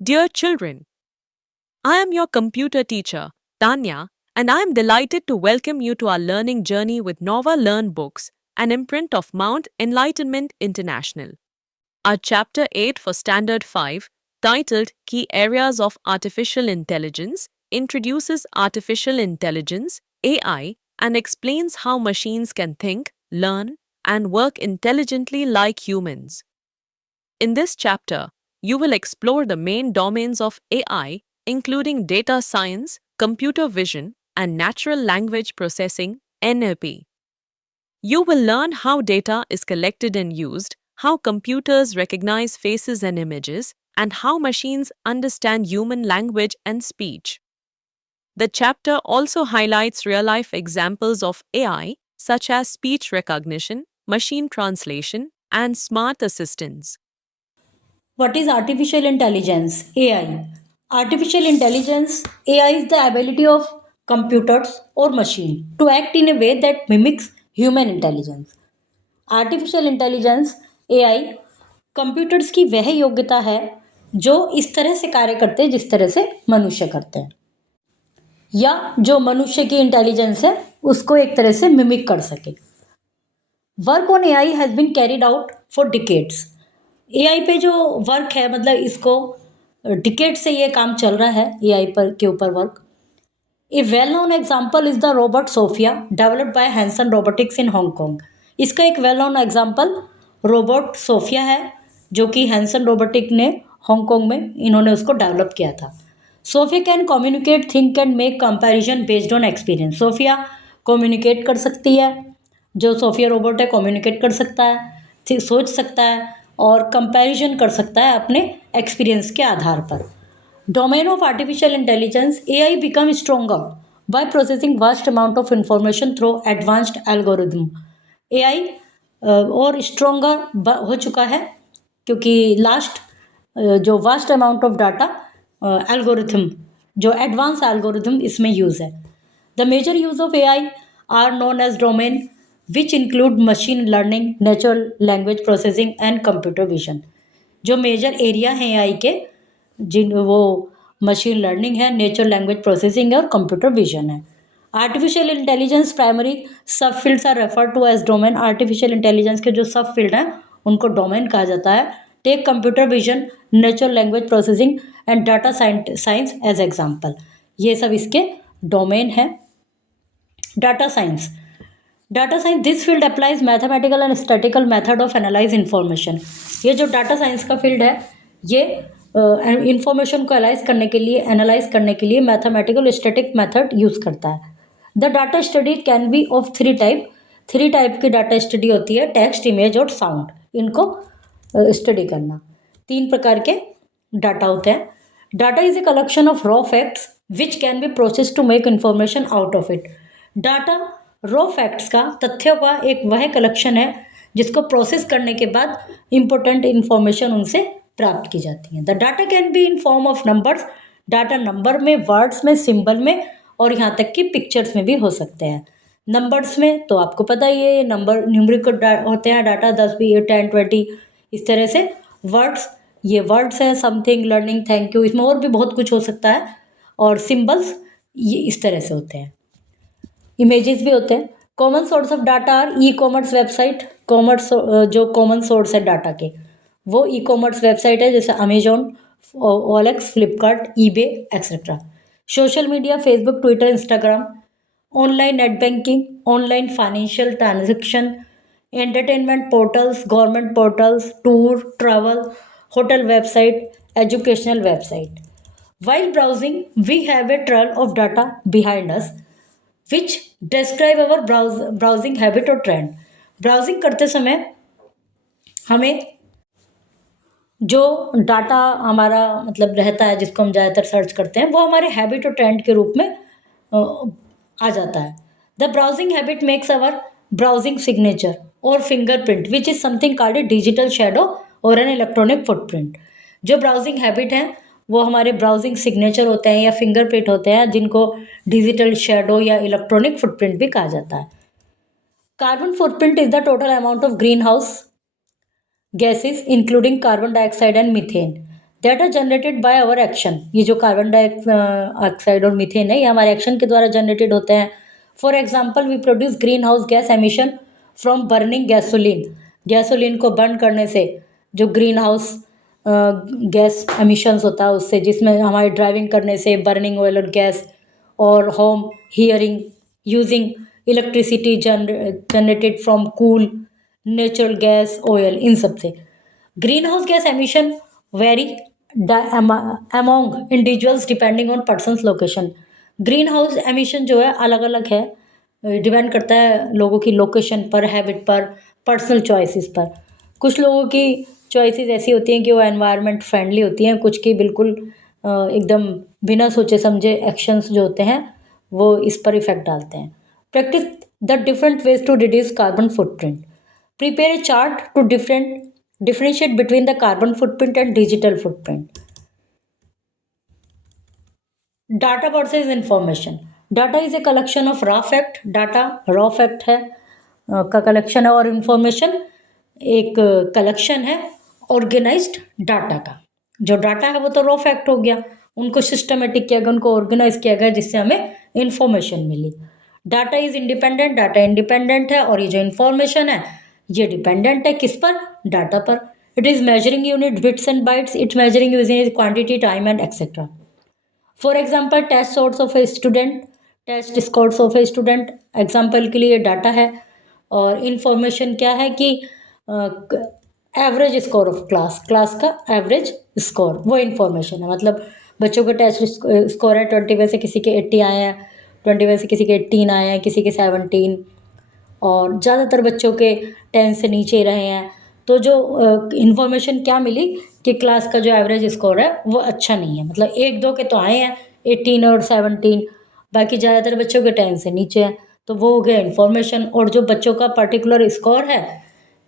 Dear children, I am your computer teacher, Tanya, and I am delighted to welcome you to our learning journey with Nova Learn Books, an imprint of Mount Enlightenment International. Our Chapter 8 for Standard 5, titled Key Areas of Artificial Intelligence, introduces artificial intelligence, AI, and explains how machines can think, learn, and work intelligently like humans. In this chapter, you will explore the main domains of AI, including data science, computer vision, and natural language processing (NLP). You will learn how data is collected and used, how computers recognize faces and images, and how machines understand human language and speech. The chapter also highlights real life examples of AI, such as speech recognition, machine translation, and smart assistants. What is artificial intelligence? AI. Artificial intelligence, AI is the ability of computers or machine to act in a way that mimics human intelligence. Artificial intelligence AI computers की वह योग्यता है जो इस तरह से कार्य करते हैं जिस तरह से मनुष्य करते हैं या जो मनुष्य की इंटेलिजेंस है उसको एक तरह से मिमिक कर सके. Work on AI has been carried out for decades. AI पे जो वर्क है मतलब इसको डिकेड से ये काम चल रहा है एआई पर के ऊपर work. A well known example is the robot Sophia developed by Hanson Robotics in Hong. इसका एक well known example robot Sophia है जो कि हैंसन रोबोटिक ने हांगकांग में इन्होंने उसको डेवलप किया था. Sophia can communicate think and make comparison based on experience. Sophia communicate कर सकती है, जो सोफिया रोबोट है कम्युनिकेट कर सकता है, सोच सकता है और कंपैरिजन कर सकता है अपने एक्सपीरियंस के आधार पर. Domain of artificial intelligence AI become stronger by processing vast amount of information through advanced algorithm. AI और स्ट्रोंगर हो चुका है क्योंकि लास्ट जो vast amount of data algorithm जो एडवांस एल्गोरिथम इसमें यूज़ है. The major use of AI are known as domain which include machine learning, natural language processing and computer vision. जो मेजर एरिया हैं एआई के जिन वो machine learning है, natural language processing है और कंप्यूटर विजन है. Artificial intelligence primary sub fields are refer to as domain. Artificial intelligence के जो सब फील्ड हैं उनको डोमेन कहा जाता है. Take computer vision, natural language processing and data science as example. ये सब इसके डोमेन है. Data science. Data science this field applies mathematical and statistical method of analyse information. ये जो डाटा साइंस का फील्ड है ये इंफॉर्मेशन को एनालाइज करने के लिए मैथमेटिकल स्टैटिक मेथड यूज़ करता है. The data study can be of three type की डाटा स्टडी होती है: टेक्स्ट, इमेज और साउंड. इनको स्टडी करना. तीन प्रकार के डाटा होते हैं. Data is a collection of raw facts which can be process to make information out of it. Data raw facts का, तथ्यों का एक वह कलेक्शन है जिसको प्रोसेस करने के बाद इंपॉर्टेंट इंफॉर्मेशन उनसे प्राप्त की जाती है. The data can be in form of numbers. Data number में, वर्ड्स में, सिंबल में और यहाँ तक कि पिक्चर्स में भी हो सकते हैं. नंबर्स में तो आपको पता ही है, ये नंबर न्यूमरिक होते हैं डाटा 10, 20, 10, 20 इस तरह से. वर्ड्स, ये वर्ड्स है, समथिंग, लर्निंग, थैंक यू, इसमें और भी बहुत कुछ हो सकता है. और सिंबल्स ये इस तरह से होते हैं. इमेजेस भी होते हैं. Common source of data R e commerce website. Commerce जो कॉमन सोर्स है डाटा के वो ई कॉमर्स वेबसाइट है जैसे Amazon, OLX, Flipkart, eBay etcetera. Social media, Facebook, Twitter, Instagram. Online net banking, online financial transaction, entertainment portals, government portals, tour, travel, hotel website, educational website. While browsing, we have a trail of data behind us which describe our browsing habit और trend. Browsing करते समय हमें जो data हमारा मतलब रहता है जिसको हम ज़्यादातर सर्च करते हैं वो हमारे हैबिट और ट्रेंड के रूप में आ जाता है. The browsing habit makes our browsing signature और fingerprint which is something called a digital shadow और एन इलेक्ट्रॉनिक फुटप्रिंट. जो ब्राउजिंग हैबिट है वो हमारे ब्राउजिंग सिग्नेचर होते हैं या फिंगरप्रिंट होते हैं जिनको डिजिटल शेडो या इलेक्ट्रॉनिक फुटप्रिंट भी कहा जाता है. Carbon footprint is the total amount of green house gases including carbon dioxide and methane. That are generated by our action. ये जो कार्बन डाइऑक्साइड और मीथेन है, ये हमारे एक्शन के द्वारा जनरेटेड होते हैं। For example, we produce green house gas emission from burning gasoline. Gasoline को बर्न करने से जो ग्रीन हाउस गैस एमिशंस होता है उससे, जिसमें हमारे ड्राइविंग करने से बर्निंग ऑयल और गैस, और home heating using electricity generated from coal natural gas oil, इन सब से। Green house gas emission vary among individuals depending on person's location. Green house emission जो है अलग अलग है, डिपेंड करता है लोगों की लोकेशन पर, हैबिट पर, पर्सनल चॉइसेस पर। कुछ लोगों की चॉइसेस ऐसी होती हैं कि वो एनवायरनमेंट फ्रेंडली होती हैं, कुछ की बिल्कुल एकदम बिना सोचे समझे एक्शंस जो होते हैं वो इस पर इफेक्ट डालते हैं। Practice the different ways to reduce carbon footprint. Prepare a chart to differentiate between the carbon footprint and digital footprint. Data versus information. Data is a collection of raw fact. Data raw fact है का collection है, और information एक collection है organised data का। जो data है वो तो रॉ फैक्ट हो गया, उनको सिस्टमेटिक किया गया, उनको ऑर्गेनाइज किया गया, जिससे हमें इंफॉर्मेशन मिली। Data is independent, data independent है, और ये जो इंफॉर्मेशन है ये डिपेंडेंट है किस पर? डाटा पर। It is measuring unit bits and bytes, it measuring using quantity, time and etcetera. For example, test scores of a student, test scores of a student, example के लिए डाटा है। और इंफॉर्मेशन क्या है कि average score of class, class का average score, वो information है। मतलब बच्चों का टेस्ट स्कोर है 20 में से किसी के 80 आए हैं, 20 में से किसी के 18 आए हैं, किसी के 17, और ज़्यादातर बच्चों के 10 से नीचे रहे हैं। तो जो इन्फॉर्मेशन क्या मिली कि क्लास का जो एवरेज स्कोर है वो अच्छा नहीं है। मतलब 1-2 के तो आए हैं 18 और 17, बाकी ज़्यादातर बच्चों के 10 से नीचे हैं, तो वो हो गया इन्फॉर्मेशन। और जो बच्चों का पर्टिकुलर स्कोर है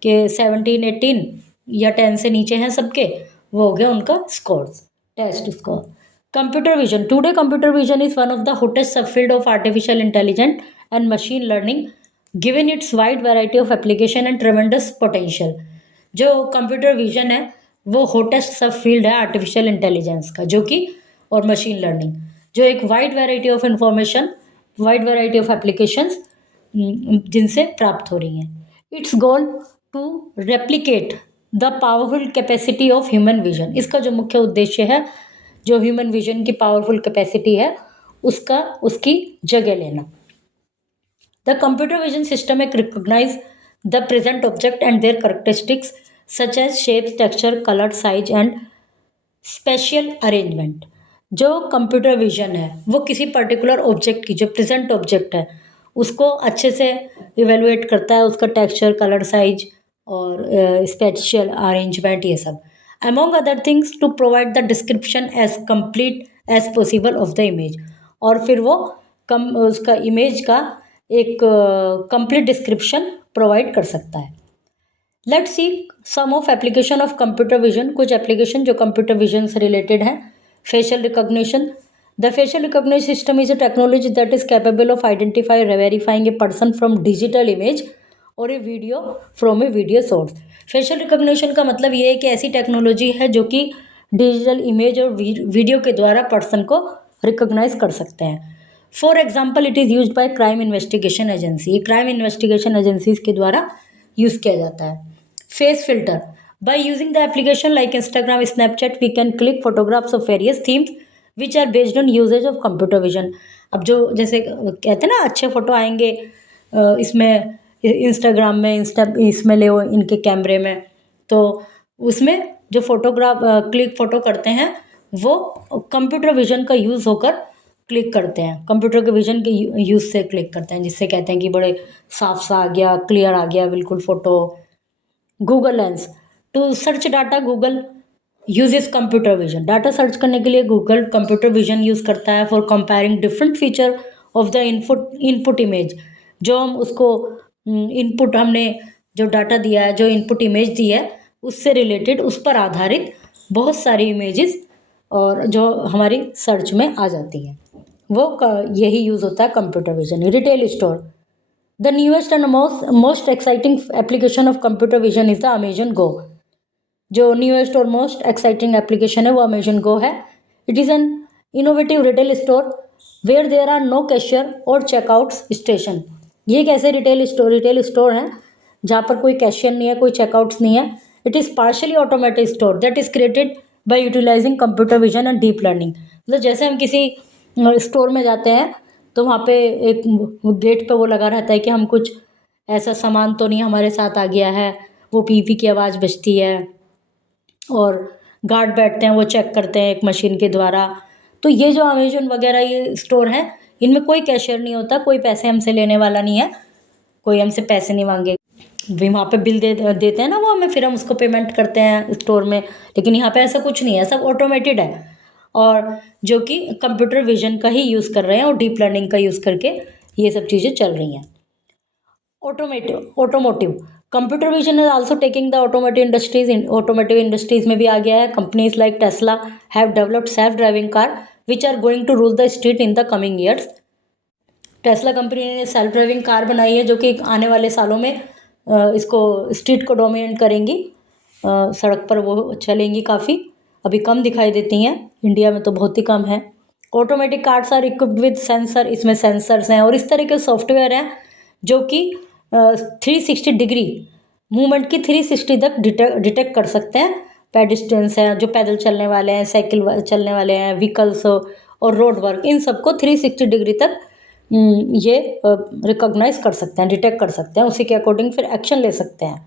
कि 17, 18 या 10 से नीचे हैं सबके, वो हो गया उनका scores, test score. Computer vision. Today computer vision is one of the hottest subfield of artificial intelligence and machine learning given its wide variety of application and tremendous potential. जो कंप्यूटर विजन है वो hottest सब field है artificial intelligence का, जो कि, और machine learning, जो एक wide variety of information, wide variety of applications जिनसे प्राप्त हो रही हैं। It's goal to replicate the powerful capacity of human vision. इसका जो मुख्य उद्देश्य है, जो ह्यूमन विजन की पावरफुल कैपेसिटी है उसकी जगह लेना। The computer vision system recognize the present object and their characteristics such as shapes, texture, color, size and spatial arrangement। जो कंप्यूटर विजन है वो किसी पर्टिकुलर ऑब्जेक्ट की, जो प्रेजेंट ऑब्जेक्ट है, उसको अच्छे से इवेलुएट करता है, उसका टेक्सचर, कलर, साइज और स्पेशियल अरेंजमेंट, ये सब, among other things, to provide the description as complete as possible of the image. और फिर वो उसका इमेज का एक कंप्लीट डिस्क्रिप्शन प्रोवाइड कर सकता है। Let's see some of application of computer vision. कुछ एप्लीकेशन जो कंप्यूटर विजन से रिलेटेड हैं। Facial recognition. The facial recognition system is a technology that is capable of identify verifying a person from digital image और a video from a video source. Facial recognition का मतलब ये है कि ऐसी technology है जो कि डिजिटल इमेज और वीडियो के द्वारा पर्सन को रिकॉग्नाइज कर सकते हैं। For example, it is use by crime investigation agency. Crime investigation agencies के द्वारा यूज़ किया जाता है। Face filter. By using the application like Instagram, Snapchat, we can click photographs of various themes which are based on usages of computer vision. अब जो जैसे कहते हैं ना, अच्छे फोटो आएंगे इसमें इंस्टाग्राम में, इसमें ले इनके कैमरे में, तो उसमें जो क्लिक फ़ोटो करते हैं वो कंप्यूटर विजन का यूज़ होकर क्लिक करते हैं, कंप्यूटर के विजन के यूज़ से क्लिक करते हैं, जिससे कहते हैं कि बड़े साफ सा आ गया, क्लियर आ गया बिल्कुल photo. Google lens. To search data, Google uses computer vision. Data search करने के लिए गूगल कंप्यूटर विजन यूज़ करता है for comparing different feature of the input image. जो हम उसको इनपुट, हमने जो डाटा दिया है, जो इनपुट इमेज दी है, उससे रिलेटेड, उस पर आधारित बहुत सारी इमेजेस और जो हमारी सर्च में आ जाती हैं, वो यही यूज़ होता है computer vision. Retail store. The newest and most exciting application of computer vision is the Amazon Go. जो न्यूएस्ट और मोस्ट एक्साइटिंग एप्लीकेशन है वो अमेजन गो है. It is an innovative retail store where there are no cashier और checkouts station. ये एक ऐसे retail store है जहाँ पर कोई कैशियर नहीं है, कोई चेकआउट्स नहीं है. It is partially automated store that is created by utilising computer vision and deep learning. मतलब जैसे हम किसी स्टोर में जाते हैं तो वहाँ पे एक गेट पे वो लगा रहता है कि हम कुछ ऐसा सामान तो नहीं हमारे साथ आ गया है, वो पी की आवाज़ बजती है और गार्ड बैठते हैं, वो चेक करते हैं एक मशीन के द्वारा. तो ये जो अमेजन वगैरह ये स्टोर हैं, इनमें कोई कैशियर नहीं होता, कोई पैसे हमसे लेने वाला नहीं है, कोई हमसे पैसे नहीं मांगे. वे वहाँ पे बिल देते हैं ना वो हमें, फिर हम उसको पेमेंट करते हैं स्टोर में. लेकिन यहाँ पे ऐसा कुछ नहीं है, सब ऑटोमेटेड है और जो कि कंप्यूटर विजन का ही यूज़ कर रहे हैं और डीप लर्निंग का यूज़ करके ये सब चीज़ें चल रही हैं. Automotive computer vision is also taking the automotive industries में भी आ गया है. Companies like Tesla have developed self driving car which are going to rule the street in the coming years. Tesla company ने सेल्फ ड्राइविंग कार बनाई है जो कि आने वाले सालों में इसको स्ट्रीट को डोमिनेट करेंगी. सड़क पर वो चलेंगी काफ़ी, अभी कम दिखाई देती हैं, इंडिया में तो बहुत ही कम है. Automatic cars are equipped with sensor, इसमें सेंसर्स हैं और इस तरह के सॉफ्टवेयर हैं जो कि 360 डिग्री मूवमेंट की 360 तक डिटेक्ट कर सकते हैं. पेडिस्ट्रियंस हैं, जो पैदल चलने वाले हैं, साइकिल चलने वाले हैं, व्हीकल्स और रोड वर्क, इन सबको 360 डिग्री तक ये रिकॉग्नाइज कर सकते हैं, डिटेक्ट कर सकते हैं, उसी के अकॉर्डिंग फिर एक्शन ले सकते हैं.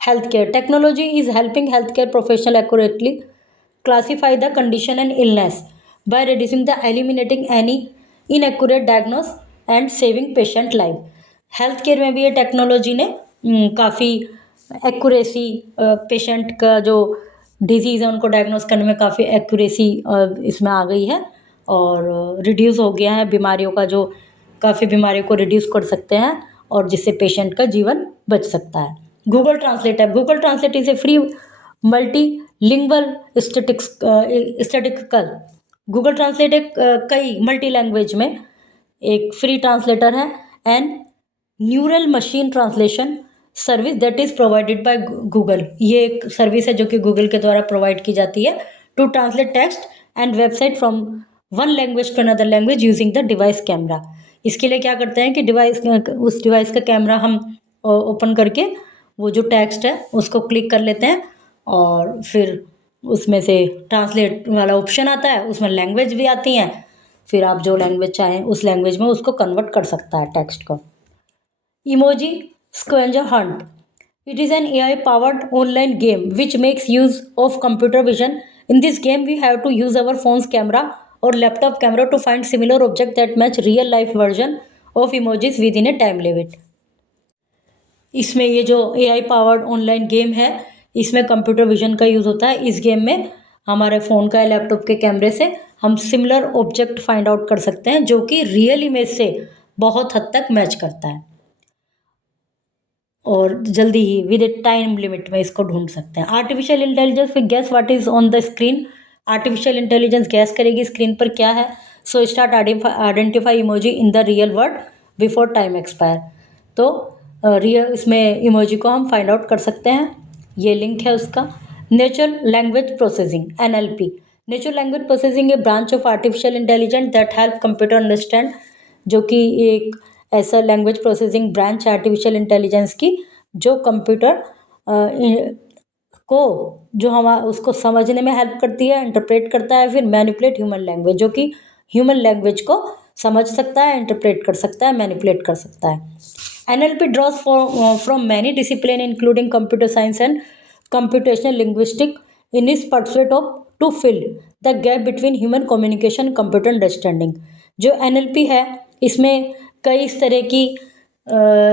Health care technology is helping health care professional accurately classify the condition and illness by reducing the eliminating any inaccurate diagnose and saving patient life. Health care में भी ये टेक्नोलॉजी ने काफ़ी एक्यूरेसी, पेशेंट का जो डिजीज़ है उनको diagnose करने में काफ़ी एक्यूरेसी इसमें आ गई है और रिड्यूस हो गया है बीमारियों का, जो काफ़ी बीमारियों को रिड्यूस कर सकते हैं और जिससे पेशेंट का जीवन बच सकता है. गूगल ट्रांसलेट है. Google translate is a free multi lingual statistical. Google translate एक कई मल्टी लैंग्वेज में एक फ्री ट्रांसलेटर है and neural machine translation service that is provided by Google. ये एक सर्विस है जो कि गूगल के द्वारा प्रोवाइड की जाती है to translate text and website from one language to another language using the device camera. इसके लिए क्या करते हैं कि उस डिवाइस का कैमरा हम ओपन करके वो जो टेक्स्ट है उसको क्लिक कर लेते हैं और फिर उसमें से ट्रांसलेट वाला ऑप्शन आता है, उसमें लैंग्वेज भी आती हैं, फिर आप जो लैंग्वेज चाहें उस लैंग्वेज में उसको कन्वर्ट कर सकता है टेक्स्ट को. Emoji Scavenger Hunt. It is an AI-powered online game which makes use of computer vision. In this game, we have to use our phone's camera or laptop camera to find similar objects that match real-life version of emojis within a time limit. इसमें ये जो AI powered online game है, इसमें computer vision का use होता है. इस game में हमारे फ़ोन का या लैपटॉप के कैमरे से हम सिमिलर ऑब्जेक्ट फाइंड आउट कर सकते हैं जो कि रियल इमेज से बहुत हद तक मैच करता है और जल्दी ही विद ए टाइम लिमिट में इसको ढूंढ सकते हैं. Artificial intelligence will guess what is on the screen. Artificial intelligence guess करेगी स्क्रीन पर क्या है. So start identify emoji in the real world before time expire. तो रियल इसमें इमोजी को हम फाइंड आउट कर सकते हैं. ये लिंक है उसका. Natural language processing NLP. Natural language processing A branch of artificial intelligence that help computer understand, जो कि एक ऐसा language processing branch artificial intelligence की जो कंप्यूटर को जो हम उसको समझने में हेल्प करती है, इंटरप्रेट करता है, फिर मैनिपुलेट ह्यूमन लैंग्वेज, जो कि ह्यूमन लैंग्वेज को समझ सकता है, इंटरप्रेट कर सकता है, मैनिपुलेट कर सकता है. NLP draws from many disciplines including computer science and computational linguistics in its pursuit to fill the gap between human communication and computer understanding. जो NLP है इसमें कई इस तरह की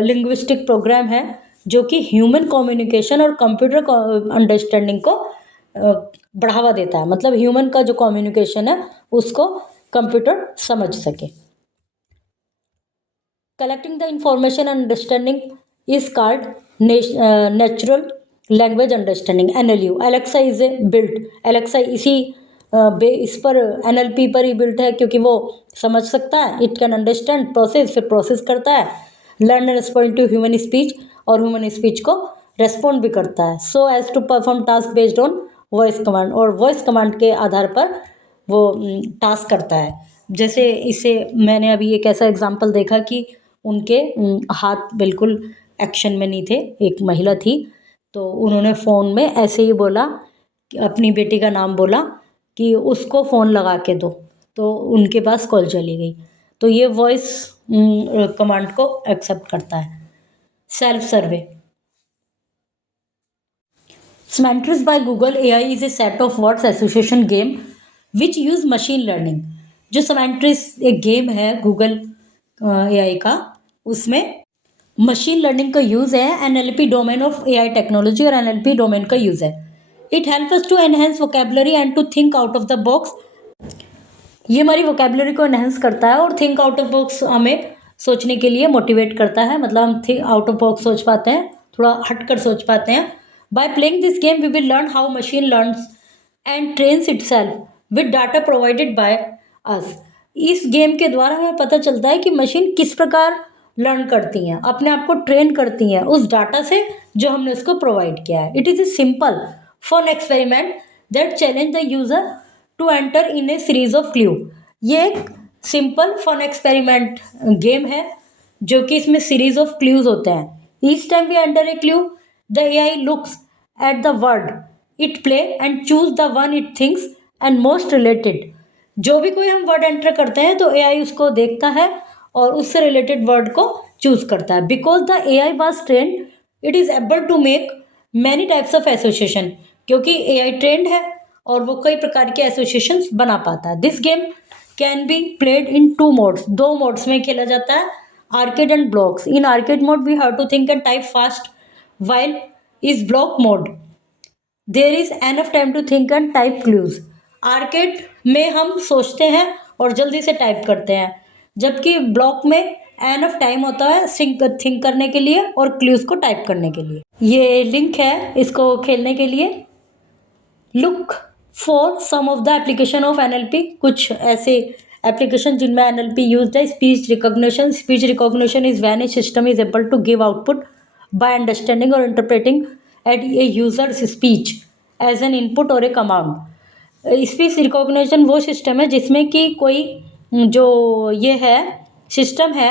लिंग्विस्टिक प्रोग्राम है जो कि ह्यूमन कम्युनिकेशन और कंप्यूटर अंडरस्टैंडिंग को बढ़ावा देता है. मतलब ह्यूमन का जो कम्युनिकेशन है उसको कंप्यूटर समझ सके. Collecting the information and understanding is called natural language understanding NLU. Alexa is a built. Alexa इस पर NLP पर ही बिल्ट है क्योंकि वो समझ सकता है. इट कैन अंडरस्टैंड, प्रोसेस, फिर प्रोसेस करता है, learn and respond to human speech और ह्यूमन स्पीच को रेस्पॉन्ड भी करता है, so as to perform task based on voice command, और वॉइस कमांड के आधार पर वो टास्क करता है। जैसे इसे मैंने अभी एक ऐसा एग्जांपल देखा कि उनके हाथ बिल्कुल एक्शन में नहीं थे, एक महिला थी, तो उन्होंने फ़ोन में ऐसे ही बोला, अपनी बेटी का नाम बोला कि उसको फ़ोन लगा के दो, तो उनके पास कॉल चली गई। तो ये वॉइस कमांड को एक्सेप्ट करता है। Self survey Semantics by Google AI is a set of words association game which use machine learning। जो Semantics एक गेम है गूगल AI का, उसमें मशीन लर्निंग का यूज़ है। NLP domain of AI technology और NLP डोमेन का use है। It help us to enhance vocabulary and to think out of the box. ये हमारी वोकेबलरी को एनहेंस करता है और थिंक आउट ऑफ बॉक्स हमें सोचने के लिए मोटिवेट करता है, मतलब हम थिंक आउट ऑफ बॉक्स सोच पाते हैं, थोड़ा हटकर सोच पाते हैं। By playing this game we will learn how machine learns and trains itself with data provided by us. इस गेम के द्वारा हमें पता चलता है कि मशीन किस प्रकार लर्न करती हैं, अपने आप को ट्रेन करती हैं उस डाटा से जो हमने उसको प्रोवाइड किया है। It is a simple fun experiment that challenge the user to enter in a series of clue. ये एक सिंपल फन एक्सपेरिमेंट गेम है जो कि इसमें सीरीज ऑफ क्लूज होते हैं। Each time we enter a clue the AI looks at the word it play and choose the one it thinks and most related. जो भी कोई हम वर्ड एंटर करते हैं तो AI उसको देखता है और उससे रिलेटेड वर्ड को चूज करता है। Because the AI was trained it is able to make many types of association. क्योंकि AI ट्रेंड है और वो कई प्रकार के एसोसिएशंस बना पाता है। This game can be played in 2 modes, 2 modes में खेला जाता है, arcade and blocks. In arcade mode we have to think and type fast, while is block mode there is enough time to think and type clues। Arcade में हम सोचते हैं और जल्दी से टाइप करते हैं, जबकि ब्लॉक में एनफ टाइम होता है थिंक करने के लिए और क्लूज को टाइप करने के लिए। ये लिंक है इसको खेलने के लिए। Look for some of the application of NLP। कुछ ऐसे एप्लीकेशन जिनमें NLP यूज्ड है। Speech recognition. Speech recognition is when a system is able to give output by understanding or interpreting at a user's speech as an input or a command। Speech recognition वो system है जिसमें कि कोई जो ये है system है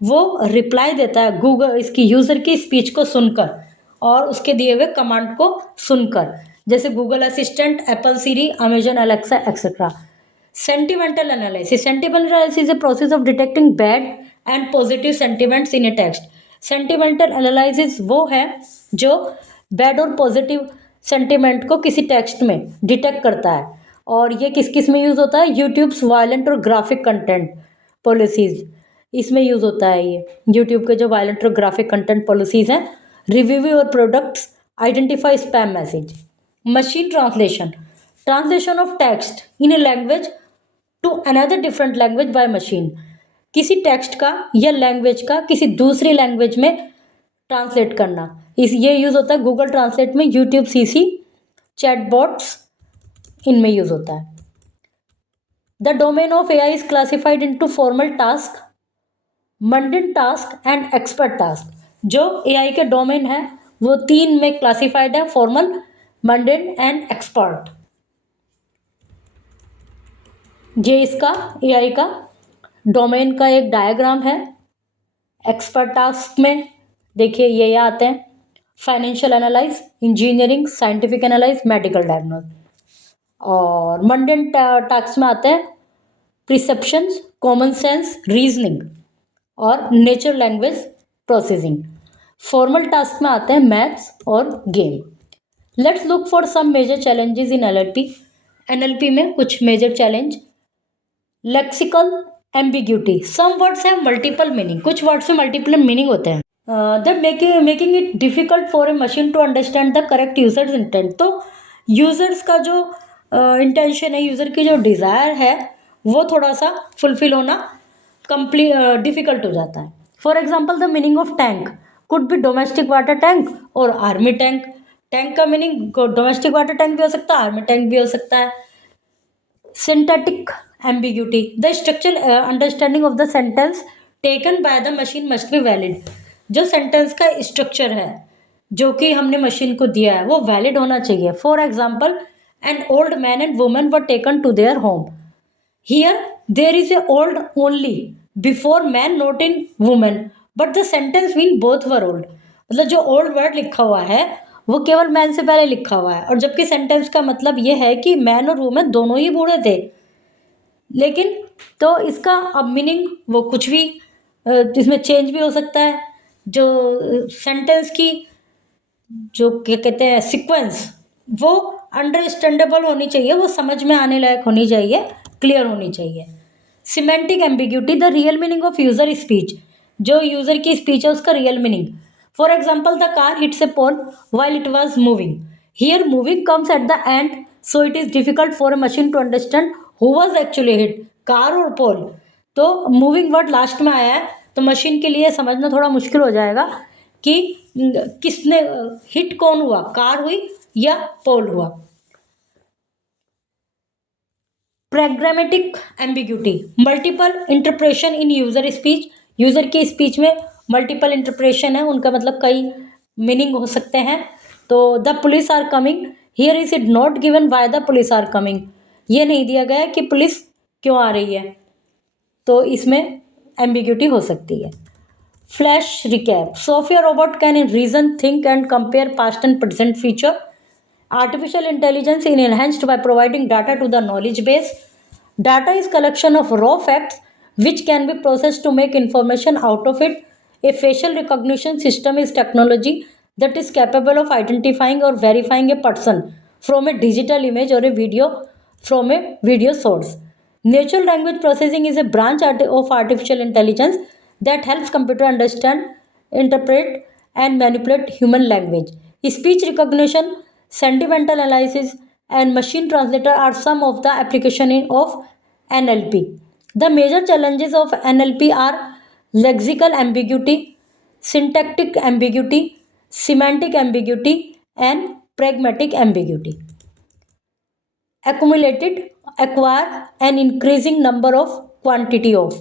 वो रिप्लाई देता है गूगल इसकी यूज़र की स्पीच को सुनकर और उसके दिए हुए कमांड को सुनकर, जैसे Google Assistant, Apple Siri, Amazon Alexa etcetera. Sentimental analysis. Sentimental analysis is a process of detecting bad and positive sentiments in a text. Sentimental analysis वो है जो बैड और पॉजिटिव सेंटिमेंट को किसी टेक्स्ट में डिटेक्ट करता है, और ये किस किस में यूज़ होता है? यूट्यूब्स वायलेंट और ग्राफिक कंटेंट पॉलिसीज़, इसमें यूज़ होता है। ये यूट्यूब के जो वायलेंट और ग्राफिक कंटेंट पॉलिसीज़ हैं। रिव्यू और products, identify spam message. Machine translation, translation of text in a language to another different language by machine. किसी टेक्स्ट का या लैंग्वेज का किसी दूसरी लैंग्वेज में ट्रांसलेट करना, इस ये यूज़ होता है गूगल ट्रांसलेट में, यूट्यूब CC, चैटबॉट्स इनमें यूज़ होता है। The domain of AI is classified into formal task, mundane task and expert task. जो AI के डोमेन है वो 3 में क्लासिफाइड है, फॉर्मल, मंडेन एंड एक्सपर्ट। ये इसका AI का डोमेन का एक डायग्राम है। एक्सपर्ट टास्क में देखिए ये आते हैं financial analyse, engineering, scientific analyse, medical diagnose. और मंडेन टास्क में आते हैं प्रिसेप्शंस, कॉमन सेंस, रीजनिंग और natural language processing. Formal task में आते हैं मैथ्स और game. Let's look for some major challenges in NLP। NLP में कुछ major challenge. Lexical ambiguity, some words have multiple meaning, कुछ वर्ड्स में मल्टीपल मीनिंग होते हैं। That making it difficult for a machine to understand the correct users intent. तो users का जो intention है, यूजर की जो डिज़ायर है वो थोड़ा सा फुलफिल होना डिफिकल्ट हो जाता है। For example the meaning of tank could be domestic water tank और आर्मी टैंक। टैंक का मीनिंग डोमेस्टिक वाटर टैंक भी हो सकता है, आर्मी टैंक भी हो सकता है। Syntactic ambiguity, the structural understanding of the sentence taken by the machine must be valid। जो सेंटेंस का स्ट्रक्चर है जो कि हमने मशीन को दिया है वो वैलिड होना चाहिए. For example, an old man and women were taken to their home. Here, there is a old only before man, not in woman, but the sentence mean both were old. मतलब जो old word लिखा हुआ है वो केवल man से पहले लिखा हुआ है, और जबकि सेंटेंस का मतलब ये है कि मैन और वुमेन दोनों ही बूढ़े थे. लेकिन तो इसका अब मीनिंग वो कुछ भी इसमें चेंज भी हो सकता है. जो सेंटेंस की जो क्या कहते हैं सीक्वेंस, वो अंडरस्टैंडेबल होनी चाहिए, वो समझ में आने लायक होनी चाहिए, क्लियर होनी चाहिए. Semantic ambiguity, the real meaning of user speech. जो यूजर की स्पीच है उसका real meaning. For example, the car hits a pole while it was moving. Here moving comes at the end, so it is difficult for a machine to understand who was actually hit, car और pole. तो moving word last में आया है तो machine के लिए समझना थोड़ा मुश्किल हो जाएगा कि किसने हिट, कौन हुआ, कार हुई या पोल हुआ. Pragmatic ambiguity, multiple interpretation in user speech. User की स्पीच में मल्टीपल इंटरप्रेशन है, उनका मतलब कई मीनिंग हो सकते हैं. तो the police are coming, here is it not given why the police are coming. ये नहीं दिया गया है कि पुलिस क्यों आ रही है, तो इसमें एम्बिग्यूटी हो सकती है. Flash recap. Sophia robot can reason, think, and compare past and present future. Artificial intelligence is enhanced by providing data to the knowledge base. Data is collection of raw facts which can be processed to make information out of it. A facial recognition system is technology that is capable of identifying or verifying a person from a digital image or a video from a video source. Natural language processing is a branch of artificial intelligence that helps computer understand, interpret, and manipulate human language. Speech recognition, sentimental analysis, and machine translator are some of the application of NLP. The major challenges of NLP are lexical ambiguity, syntactic ambiguity, semantic ambiguity, and pragmatic ambiguity. Accumulated, acquire an increasing number of quantity of,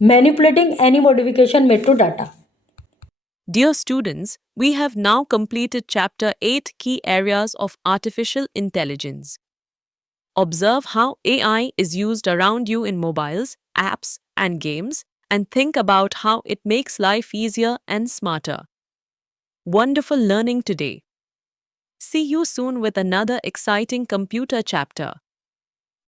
manipulating any modification made to data. Dear students, we have now completed Chapter 8 Key Areas of Artificial Intelligence. Observe how AI is used around you in mobiles, apps, and games, and think about how it makes life easier and smarter. Wonderful learning today. See you soon with another exciting computer chapter.